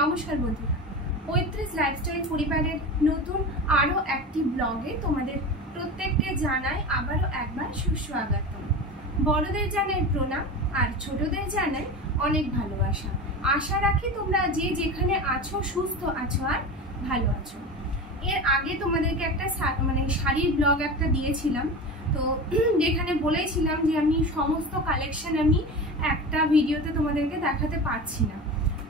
নমস্কার বন্ধুরা, পঁয়ত্রিশ লাইফস্টাইল পরিবারের নতুন আরও একটি ব্লগে তোমাদের প্রত্যেককে জানাই আবারও একবার সুস্বাগতম। বড়দের জানাই প্রণাম আর ছোটদের জানাই অনেক ভালোবাসা। আশা রাখি তোমরা যে যেখানে আছো সুস্থ আছো আর ভালো আছো। এর আগে তোমাদেরকে একটা শাড়ির ব্লগ একটা দিয়েছিলাম, তো যেখানে বলেছিলাম যে আমি সমস্ত কালেকশন আমি একটা ভিডিওতে তোমাদেরকে দেখাতে পারছি না।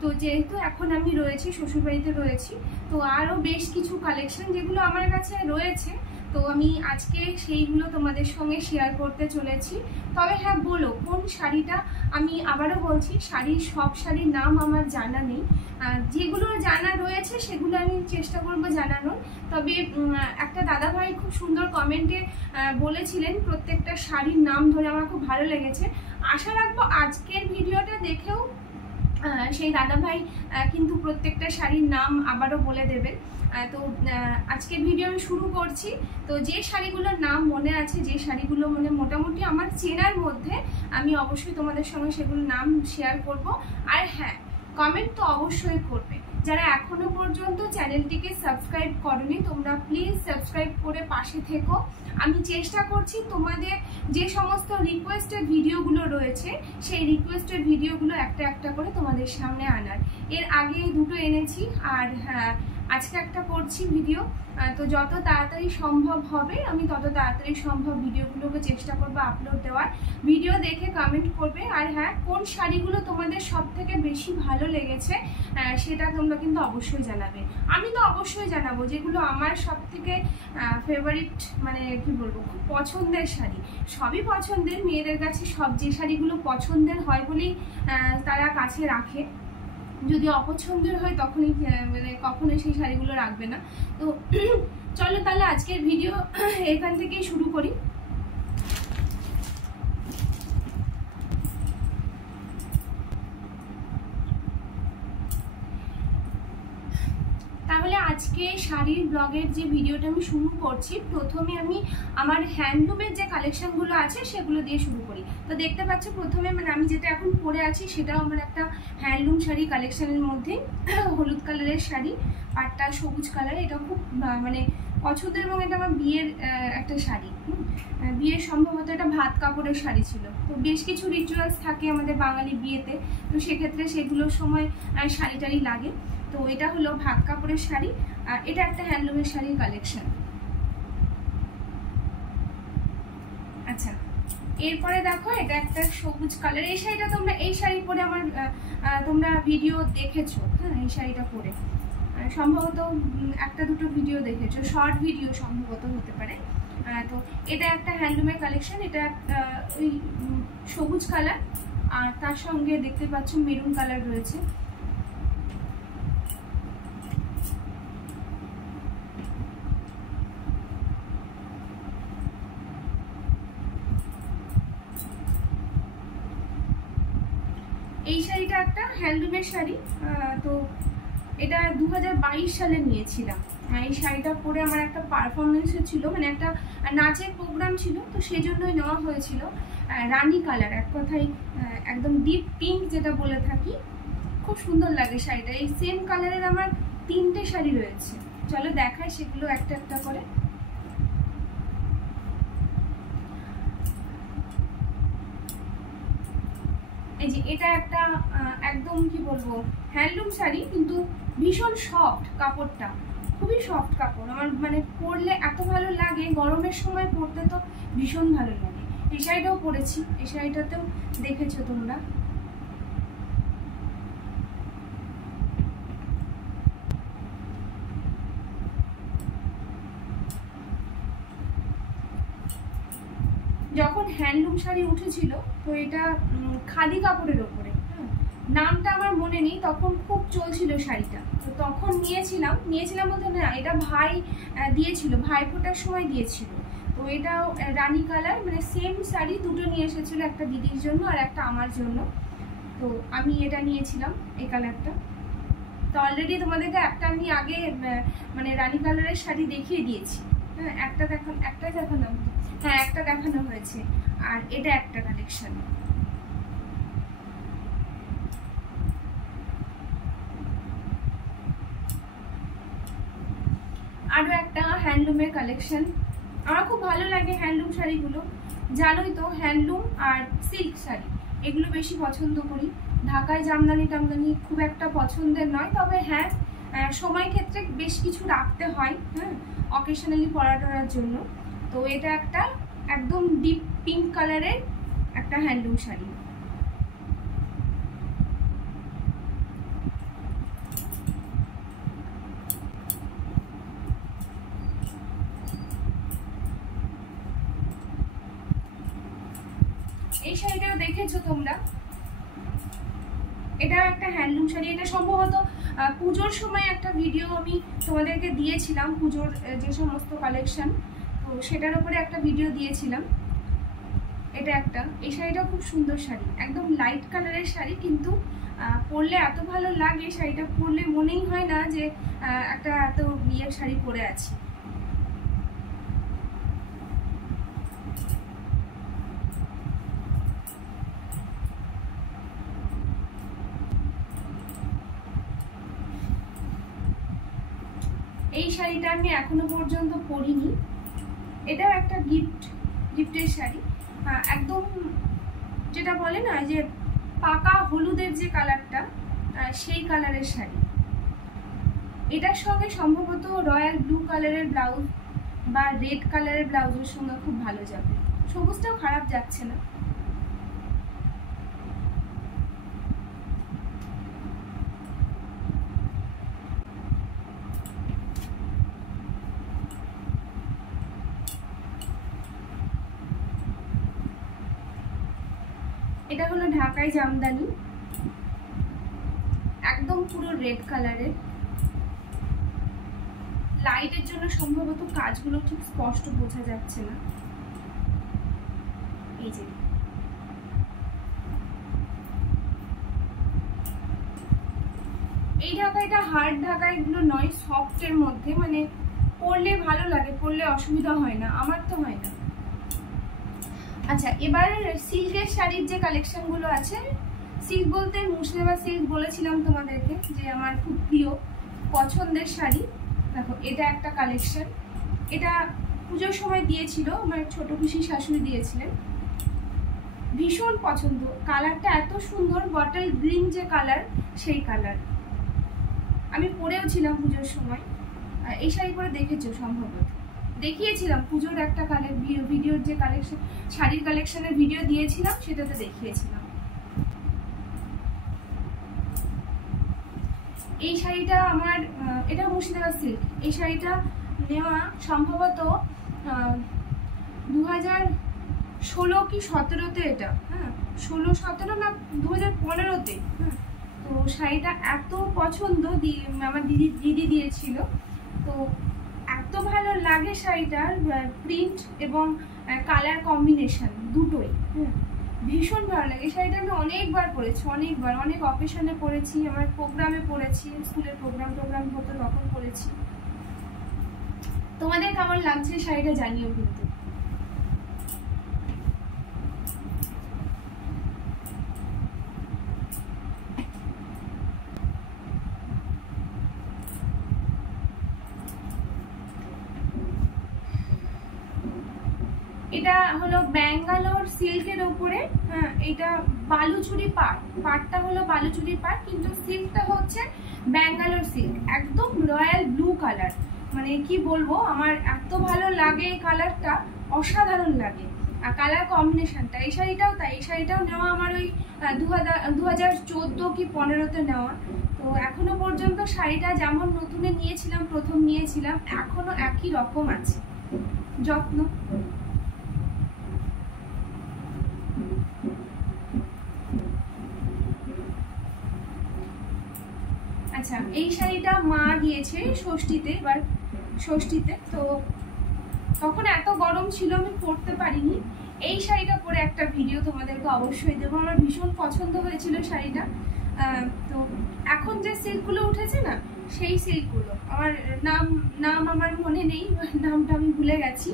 তো যেহেতু এখন আমি রয়েছি শ্বশুরবাড়িতে রয়েছি, তো আরও বেশ কিছু কালেকশন যেগুলো আমার কাছে রয়েছে, তো আমি আজকে সেইগুলো তোমাদের সঙ্গে শেয়ার করতে চলেছি। তবে হ্যাঁ, বলো কোন শাড়িটা, আমি আবারও বলছি সব শাড়ির নাম আমার জানা নেই, যেগুলো জানা রয়েছে সেগুলো আমি চেষ্টা করবো জানানোর। তবে একটা দাদাভাই খুব সুন্দর কমেন্টে বলেছিলেন প্রত্যেকটা শাড়ির নাম ধরে, আমার খুব ভালো লেগেছে। আশা রাখবো আজকের ভিডিওটা দেখেও সেই দাদাভাই কিন্তু প্রত্যেকটা শাড়ির নাম আবারও বলে দেবেন। তো আজকের ভিডিও আমি শুরু করছি। তো যে শাড়িগুলোর নাম মনে আছে, যে শাড়িগুলো মানে মোটামুটি আমার চেনার মধ্যে, আমি অবশ্যই তোমাদের সঙ্গে সেগুলোর নাম শেয়ার করব। আর হ্যাঁ, কমেন্ট তো অবশ্যই করবে। যারা এখনো পর্যন্ত চ্যানেলটিকে সাবস্ক্রাইব করনি, তোমরা প্লিজ সাবস্ক্রাইব করে পাশে থেকো। আমি চেষ্টা করছি তোমাদের যে সমস্ত রিকোয়েস্টেড ভিডিওগুলো রয়েছে সেই রিকোয়েস্টেড ভিডিওগুলো একটা একটা করে তোমাদের সামনে আনার। এর আগে দুটো এনেছি, আর হ্যাঁ আজকে একটা করছি ভিডিও। তো যত তাড়াতাড়ি সম্ভব হবে আমি তত তাড়াতাড়ি সম্ভব ভিডিওগুলোকে চেষ্টা করবো আপলোড দেওয়ার। ভিডিও দেখে কমেন্ট করবে। আর হ্যাঁ, কোন শাড়িগুলো তোমাদের সব থেকে বেশি ভালো লেগেছে সেটা তোমরা কিন্তু অবশ্যই জানাবে। আমি তো অবশ্যই জানাবো যেগুলো আমার সব থেকে ফেভারিট, মানে কি বলবো, খুব পছন্দের শাড়ি। সবই পছন্দের, মেয়েদের কাছে সব যে শাড়িগুলো পছন্দের হয় বলেই তারা কাছে রাখে। যদি অপছন্দের হয় তখনই মানে কখনোই সেই শাড়িগুলো রাখবে না। তো চলো তাহলে আজকের ভিডিও এখান থেকেই শুরু করি। তাহলে আজকে শাড়ির ব্লগের যে ভিডিওটা আমি শুরু করছি, প্রথমে আমি আমার হ্যান্ডলুমের যে কালেকশনগুলো আছে সেগুলো দিয়ে শুরু করি। তো দেখতে পাচ্ছ প্রথমে মানে আমি যেটা এখন পরে আছি সেটাও আমার একটা হ্যান্ডলুম শাড়ি কালেকশনের মধ্যে। হলুদ কালারের শাড়ি, পাটটা সবুজ কালার, এটা খুব মানে পছন্দের এবং এটা আমার বিয়ের একটা শাড়ি। বিয়ের সম্ভবত এটা ভাত কাপড়ের শাড়ি ছিল। তো বেশ কিছু রিচুয়ালস থাকে আমাদের বাঙালি বিয়েতে, তো সেক্ষেত্রে সেগুলোর সময় শাড়িটারি লাগে। তো এটা হলো ভাত কাপড়ের শাড়ি, এটা একটা হ্যান্ডলুমের শাড়ির কালেকশন। আচ্ছা, এরপরে দেখো এটা একটা সবুজ কালার। এই শাড়িটা তোমরা, এই শাড়ি পরে আমার তোমরা ভিডিও দেখেছো, হ্যাঁ এই শাড়িটা পরে সম্ভবত একটা দুটো ভিডিও দেখেছো, শর্ট ভিডিও সম্ভবত হতে পারে। তো এটা একটা হ্যান্ডলুমের কালেকশন। এটা ওই সবুজ কালার, আর তার সঙ্গে দেখতে পাচ্ছ মেরুন কালার রয়েছে। এই শাড়িটা একটা হ্যান্ডলুমের শাড়ি। তো এটা 2022 সালে নিয়েছিলাম। এই শাড়িটা পরে আমার একটা পারফরমেন্সও ছিল, মানে একটা নাচের প্রোগ্রাম ছিল, তো সেই জন্যই নেওয়া হয়েছিল। রানী কালার, এক কথায় একদম ডিপ পিঙ্ক যেটা বলে থাকি, খুব সুন্দর লাগে শাড়িটা। এই সেম কালারের আমার 3টে শাড়ি রয়েছে, চলো দেখাই সেগুলো একটা একটা করে। এই যে এটা একটা একদম কি বলবো হ্যান্ডলুম শাড়ি, কিন্তু ভীষণ সফট কাপড়টা, খুবই সফট কাপড়। আমার মানে পরলে এত ভালো লাগে, গরমের সময় পরতে তো ভীষণ ভালো লাগে। এই শাড়িটাও পরেছি, এই শাড়িটাতেও দেখেছো তোমরা। যখন হ্যান্ডলুম শাড়ি উঠেছিল, তো এটা খাদি কাপড়ের ওপরে, নামটা আমার মনে নেই, তখন খুব চলছিল শাড়িটা। তো তখন নিয়েছিলাম বলতে না, এটা ভাই দিয়েছিল, ভাইফোঁটার সময় দিয়েছিল। তো এটাও রানী কালার, মানে সেম শাড়ি দুটো নিয়ে এসেছিল, একটা দিদির জন্য আর একটা আমার জন্য। তো আমি এটা নিয়েছিলাম, এই কালারটা। তো অলরেডি তোমাদেরকে একটা আমি আগে মানে রানী কালারের শাড়ি দেখিয়ে দিয়েছি। হ্যাঁ, একটা দেখানো, হ্যাঁ একটা দেখানো হয়েছে। আর এটা একটা কালেকশন। হ্যান্ডলুমের কালেকশন। আমার খুব ভালো লাগে হ্যান্ডলুম শাড়িগুলো, জানোই তো হ্যান্ডলুম আর সিল্ক শাড়ি এগুলো বেশি পছন্দ করি। ঢাকায় জামদানি টামদানি খুব একটা পছন্দের নয়, তবে হ্যাঁ সময় ক্ষেত্রে বেশ কিছু রাখতে হয়, হ্যাঁ অকেশনালি পরা টরার জন্য। তো এটা একটা একদম ডিপ পিঙ্ক কালারের একটা হ্যান্ডলুম শাড়ি। এই শাড়িটাও দেখেছো তোমরা, এটাও একটা হ্যান্ডলুম শাড়ি। এটা সম্ভবত পুজোর সময় একটা ভিডিও আমি তোমাদেরকে দিয়েছিলাম, পুজোর যে সমস্ত কালেকশন, তো সেটার উপরে একটা ভিডিও দিয়েছিলাম। এটা একটা, এই শাড়িটা খুব সুন্দর শাড়ি, একদম লাইট কালারের শাড়ি, কিন্তু পরলে এত ভালো লাগে, শাড়িটা পরলে মনেই হয় না যে একটা এত বিয়ের শাড়ি পরে আছি। এই শাড়িটা আমি এখনো পর্যন্ত পরিনি, এটাও একটা গিফটের শাড়ি, একদম যেটা বলে না যে পাকা হলুদের যে কালারটা, সেই কালারের শাড়ি। এটার সঙ্গে সম্ভবত রয়্যাল ব্লু কালারের ব্লাউজ বা রেড কালারের ব্লাউজের সঙ্গে খুব ভালো যাবে, সবুজটাও খারাপ যাচ্ছে না। এটা হলো ঢাকাই জামদানি, একদম পুরো রেড কালারের, লাইটের জন্য সম্ভবত কাজগুলো ঠিক স্পষ্ট বোঝা যাচ্ছে না। এই যে এই ঢাকাইটা হার্ড ঢাকাইগুলো নয়, সফটের মধ্যে, মানে পরলে ভালো লাগে, পরলে অসুবিধা হয় না, আমার তো হয় না। আচ্ছা, এবার সিল্কের শাড়ির যে কালেকশনগুলো আছে, সিল্ক বলতে মুর্শিদাবাদ সিল্ক বলেছিলাম তোমাদেরকে যে আমার খুব প্রিয় পছন্দের শাড়ি। দেখো এটা একটা কালেকশন, এটা পুজোর সময় দিয়েছিল আমার ছোট পিসি শাশুড়ি দিয়েছিলেন, ভীষণ পছন্দ, কালারটা এত সুন্দর, বটল গ্রিন যে কালার সেই কালার, আমি পরেও ছিলাম পুজোর সময়। এই শাড়ি পরে দেখেছো সম্ভবত, দেখিয়েছিলাম পুজোর একটা ভিডিওর যে কালেকশন, শাড়ির কালেকশনের ভিডিও দিয়েছিলাম, সেটাতে দেখিয়েছিলাম। এই শাড়িটা আমার, এটা মুর্শিদাবাদ সিল্ক, এই শাড়িটা নেওয়া সম্ভবত 2016 কি 17-তে, এটা হ্যাঁ 16-17 না 2015-তে, হ্যাঁ। তো শাড়িটা এত পছন্দ, আমার দিদি দিয়েছিল, তো এত ভালো লাগে শাড়িটার প্রিন্ট এবং কালার কম্বিনেশন দুটোই, হ্যাঁ ভীষণ ভালো লাগে। এই শাড়িটা আমি অনেকবার পরেছি, অনেকবার, অনেক অকেশনে পরেছি, আমার প্রোগ্রামে পরেছি, স্কুলের প্রোগ্রাম হতো তখন পরেছি। তোমাদের কেমন লাগছে শাড়িটা জানিও কিন্তু। এটা হলো ব্যাঙ্গালোর সিল্কের উপরে, হ্যাঁ এটা বালুচুরি পাটটা হলো বালুচুরি পাট, কিন্তু সিল্কটা হচ্ছে ব্যাঙ্গালোর সিল্ক, একদম রয়্যাল ব্লু কালার, মানে কি বলবো, আমার এত ভালো লাগে এই কালারটা, অসাধারণ লাগে, আর কালার কম্বিনেশনটা। এই শাড়িটাও তাই, এই শাড়িটাও নেওয়া আমার ওই 2014 কি 15-তে নেওয়া, তো এখনো পর্যন্ত শাড়িটা যেমন নতুনে নিয়েছিলাম, প্রথম নিয়েছিলাম, এখনো একই রকম আছে, যত্ন। আচ্ছা, এই শাড়িটা মা দিয়েছে ষষ্ঠীতে, এবার ষষ্ঠীতে, তো তখন এত গরম ছিল আমি পরতে পারিনি, এই শাড়িটা পরে একটা ভিডিও তোমাদেরকে অবশ্যই দেবো, আমার ভীষণ পছন্দ হয়েছিল শাড়িটা। তো এখন যে সিল্কগুলো উঠেছে না, সেই সিল্কগুলো, আমার নাম আমার মনে নেই, নামটা আমি ভুলে গেছি,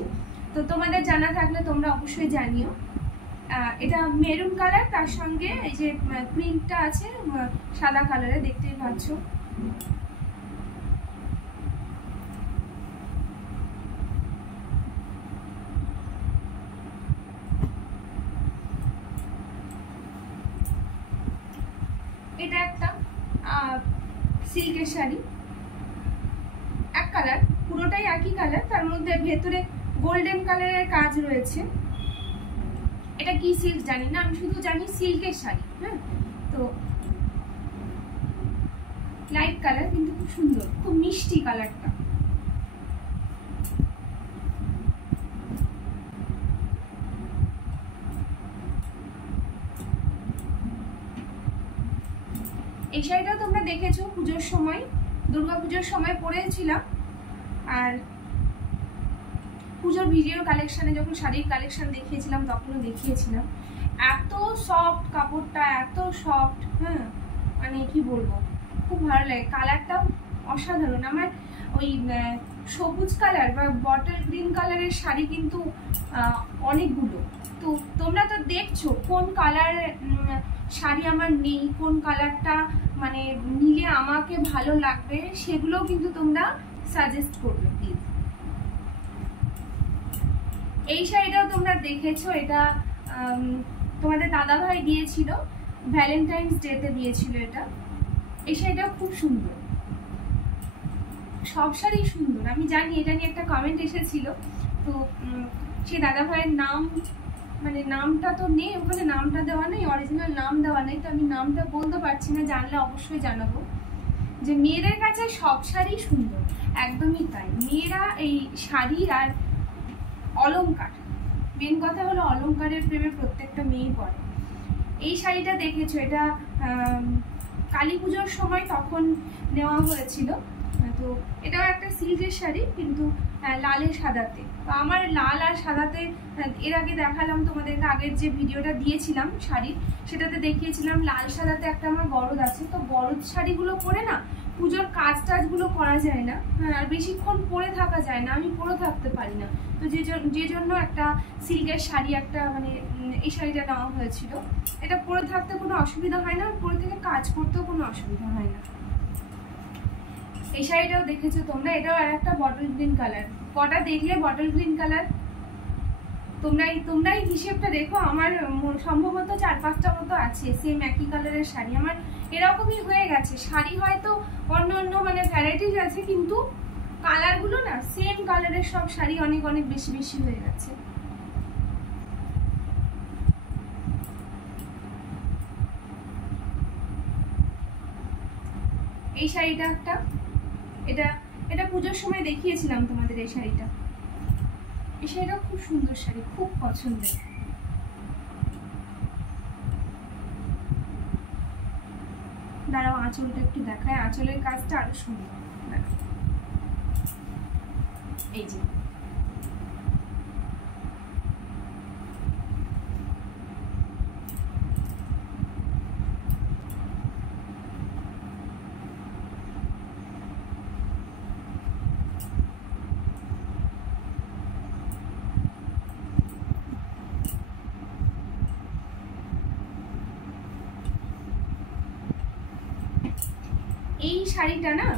তো তোমাদের জানা থাকলে তোমরা অবশ্যই জানিও। এটা মেরুন কালার, তার সঙ্গে এই যে প্রিন্টটা আছে সাদা কালারে, দেখতেই পাচ্ছ। এটা একটা সিল্কের শাড়ি, এক কালার, পুরোটাই একই কালার, তার মধ্যে ভেতরে গোল্ডেন কালারের কাজ রয়েছে। এটা কি সিল্ক জানি না, আমি শুধু জানি সিল্কের শাড়ি। হ্যাঁ, তো লাইট কালার কিন্তু খুব সুন্দর, খুব মিষ্টি কালারটা। এই শাড়িটাও তোমরা দেখেছো পুজোর সময়, দুর্গাপুজোর সময় পরেছিলাম। আর পুজোর ভিডিও কালেকশানে যখন শাড়ির কালেকশন দেখিয়েছিলাম তখনও দেখিয়েছিলাম। এত সফট কাপড়টা, এত সফট, হ্যাঁ মানে কি বলবো, খুব ভালো লাগে। কালারটাও অসাধারণ। আমার ওই সবুজ কালার বা বটল গ্রিন কালারের শাড়ি কিন্তু অনেকগুলো। তো তোমরা তো দেখছো কোন কালার শাড়ি আমার নেই, কোন কালারটা মানে নিলে আমাকে ভালো লাগবে, সেগুলোও কিন্তু তোমরা সাজেস্ট করবে প্লিজ। এই শাড়িটাও তোমরা দেখেছো, এটা তোমাদের দাদাভাই দিয়েছিল, ভ্যালেন্টাইন্স ডেতে দিয়েছিল এটা। এই শাড়িটাও খুব সুন্দর, সব শাড়ি সুন্দর। আমি জানি এটা নিয়ে একটা কমেন্ট এসেছিল, তো সেই দাদাভাইয়ের নাম মানে নামটা তো নেই ওখানে, নামটা দেওয়া নেই, অরিজিনাল নাম দেওয়া নেই, তো আমি নামটা বলতে পারছি না, জানলে অবশ্যই জানাবো। যে মেয়েদের কাছে সব শাড়ি সুন্দর, একদমই তাই। মেয়েরা এই শাড়ি আর অলংকার, মেন কথা হলো অলংকারের প্রেমে প্রত্যেকটা মেয়েই পড়ে। এই শাড়িটা দেখেছো, এটা কালী পুজোর সময় তখন নেওয়া হয়েছিল। তো এটাও একটা সিল্কের শাড়ি, কিন্তু লালের সাদাতে। তো আমার লাল আর সাদাতে এর আগে দেখালাম তোমাদেরকে, আগের যে ভিডিওটা দিয়েছিলাম শাড়ির, সেটাতে দেখিয়েছিলাম লাল সাদাতে একটা আমার গরদ আছে। তো গরদ শাড়িগুলো পরে না পুজোর কাজ টাজগুলো করা যায় না, আর বেশিক্ষণ পরে থাকা যায় না, আমি পরে থাকতে পারি না। তো যে জন্য একটা সিল্কের শাড়ি, একটা মানে এই শাড়িটা নেওয়া হয়েছিল। এটা পরে থাকতে কোনো অসুবিধা হয় না, পরে থেকে কাজ করতেও কোনো অসুবিধা হয় না। এই শাড়িটাও দেখেছো তোমরা, এটাও আর একটা বটল গ্রিন কালার। কটা দেখলে বটল গ্রিন কালার? তোমরাই হিসেবটা দেখো। আমার সম্ভবত 4-5টা মতো আছে সেম একই কালারের শাড়ি। আমার এরকমই হয়ে গেছে, শাড়ি হয়তো অন্য অন্য মানে ভ্যারাইটিস আছে, কিন্তু কালারগুলো না সেম কালারের সব শাড়ি অনেক অনেক বেশি বেশি হয়ে গেছে। এই শাড়িটা একটা, এটা পুজোর সময় দেখিয়েছিলাম তোমাদের। এই শাড়িটা খুব সুন্দর শাড়ি, খুব পছন্দের। দাঁড়াও আঁচলটা একটু দেখায়, আঁচলের কাজটা আরো সুন্দর। এই যে এই শাড়িটা না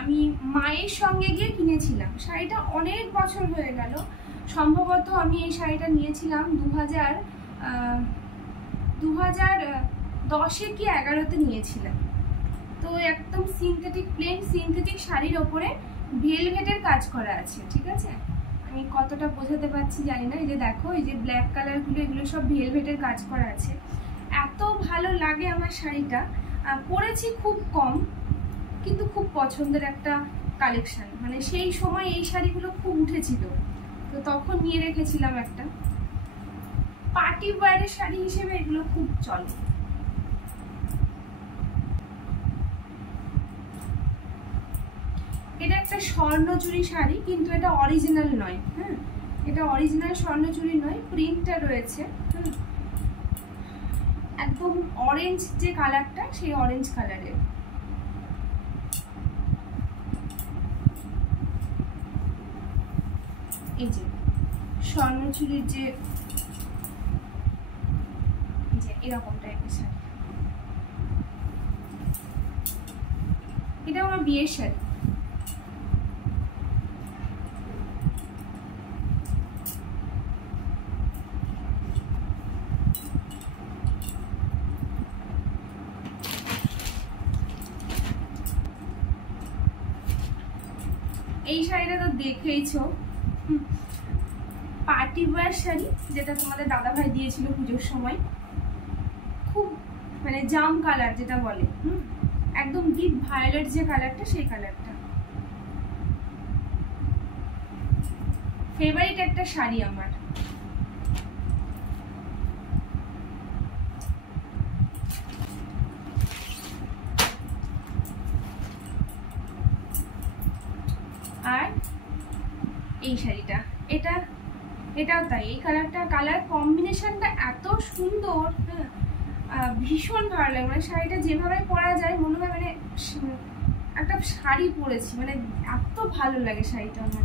আমি মায়ের সঙ্গে গিয়ে কিনেছিলাম। শাড়িটা অনেক বছর হয়ে গেল, সম্ভবত আমি এই শাড়িটা নিয়েছিলাম 2010-এ কি 11-তে নিয়েছিলাম। তো একদম সিনথেটিক, প্লেন সিনথেটিক শাড়ির ওপরে ভেলভেটের কাজ করা আছে, ঠিক আছে? আমি কতটা বোঝাতে পারছি জানি না। এই যে দেখো, এই যে ব্ল্যাক কালারগুলো, এগুলো সব ভেলভেটের কাজ করা আছে। এত ভালো লাগে আমার শাড়িটা, পরেছি খুব কম, কিন্তু খুব পছন্দের একটা কালেকশন। মানে সেই সময় এই শাড়িগুলো খুব উঠেছিল, তো তখন নিয়ে রেখেছিলাম একটা। পার্টি ওয়্যারের শাড়ি হিসেবে এগুলো খুব চলে। এটা একটা স্বর্ণচুরি শাড়ি, কিন্তু এটা অরিজিনাল নয়। হ্যাঁ, এটা অরিজিনাল স্বর্ণচুরি নয়, প্রিন্টটা রয়েছে। একদম অরেঞ্জ যে কালারটা, সেই অরেঞ্জ কালারের। এই যে স্বর্ণচুরির যে এরকম টাইপের শাড়ি, এটা আমার বিয়ের শাড়ি। এই শাড়িটা তো দেখেইছো, পার্টি ওয়্যার শাড়ি, যেটা তোমাদের দাদা ভাই দিয়েছিল পুজোর সময়। খুব মানে জাম কালার যেটা বলে, একদম ডিপ ভায়োলেট যে কালারটা, সেই কালারটা। ফেভারিট একটা শাড়ি আমার। আর এই শাড়িটা, এটাও তাই। এই কালার কম্বিনেশনটা এত সুন্দর, ভীষণ ভালো লাগে। মানে শাড়িটা যেভাবে পরা যায় মনে হয় মানে একটা শাড়ি পরেছি, মানে এত ভালো লাগে শাড়িটা আমার।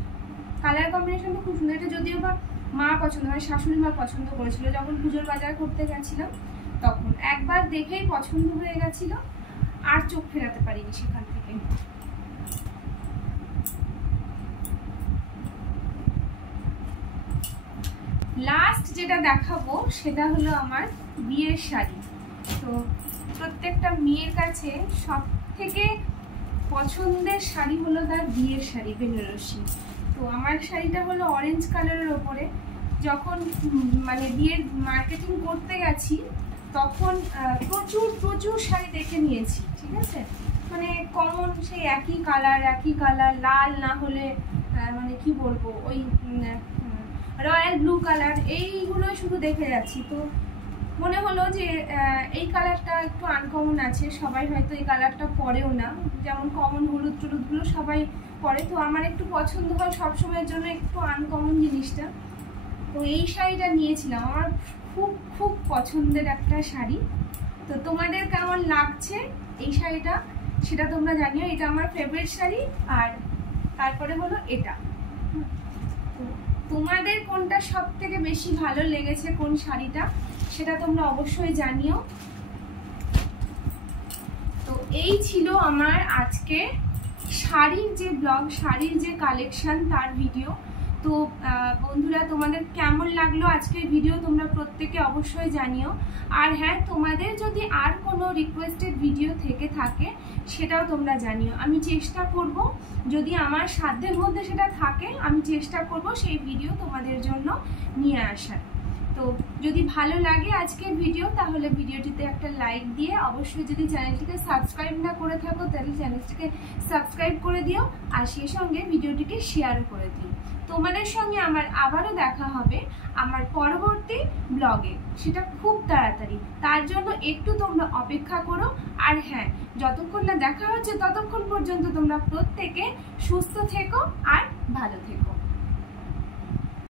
কালার কম্বিনেশনটা খুব সুন্দর। এটা যদিও বা মা পছন্দ, মানে শাশুড়ি মা পছন্দ করেছিল যখন পুজোর বাজার করতে গেছিলাম, তখন একবার দেখেই পছন্দ হয়ে গেছিল, আর চোখ ফেরাতে পারিনি সেখান থেকে। লাস্ট যেটা দেখাবো সেটা হলো আমার বিয়ের শাড়ি। তো প্রত্যেকটা মেয়ের কাছে সব থেকে পছন্দের শাড়ি হলো তার বিয়ের শাড়ি, বেনারসি। তো আমার শাড়িটা হলো অরেঞ্জ কালারের ওপরে। যখন মানে বিয়ের মার্কেটিং করতে গেছি তখন প্রচুর শাড়ি দেখে নিয়েছি, ঠিক আছে। মানে কমন সেই একই কালার, লাল না হলে মানে কি বলবো, ওই রয়্যাল ব্লু কালার, এইগুলোই শুধু দেখে যাচ্ছি। তো মনে হলো যে এই কালারটা একটু আনকমন আছে, সবাই হয়তো এই কালারটা পরেও না, যেমন কমন হলুদ টলুদগুলো সবাই পরে, তো আমার একটু পছন্দ হয় সবসময়ের জন্য একটু আনকমন জিনিসটা। তো এই শাড়িটা নিয়েছিলাম, আমার খুব পছন্দের একটা শাড়ি। তো তোমাদের কেমন লাগছে এই শাড়িটা সেটা তোমরা জানিও। এটা আমার ফেভারিট শাড়ি। আর তারপরে হলো এটা। তোমাদের কোনটা সব থেকে বেশি ভালো লেগেছে, কোন শাড়িটা, সেটা তোমরা অবশ্যই জানিও। তো এই ছিল আমার আজকে শাড়ির যে ব্লগ, শাড়ির যে কালেকশন, তার ভিডিও। তো বন্ধুরা, তোমাদের কেমন লাগলো আজকের ভিডিও তোমরা প্রত্যেকে অবশ্যই জানিও। আর হ্যাঁ, তোমাদের যদি আর কোনো রিকোয়েস্টেড ভিডিও থেকে থাকে সেটাও তোমরা জানিও। আমি চেষ্টা করব, যদি আমার সাধ্যের মধ্যে সেটা থাকে, আমি চেষ্টা করব সেই ভিডিও তোমাদের জন্য নিয়ে আসার। তো যদি ভালো লাগে আজকের ভিডিও, তাহলে ভিডিওটিতে একটা লাইক দিয়ে, অবশ্যই যদি চ্যানেলটিকে সাবস্ক্রাইব না করে থাকো তাহলে চ্যানেলটিকে সাবস্ক্রাইব করে দিও, আর সেই সঙ্গে ভিডিওটিকে শেয়ার করে দিও। তোমাদের সঙ্গে আমার আবারও দেখা হবে আমার পরবর্তী ব্লগে, সেটা খুব তাড়াতাড়ি। তার জন্য একটু তোমরা অপেক্ষা করো। আর হ্যাঁ, যতক্ষণ না দেখা হচ্ছে ততক্ষণ পর্যন্ত তোমরা প্রত্যেকে সুস্থ থেকো আর ভালো থেকো।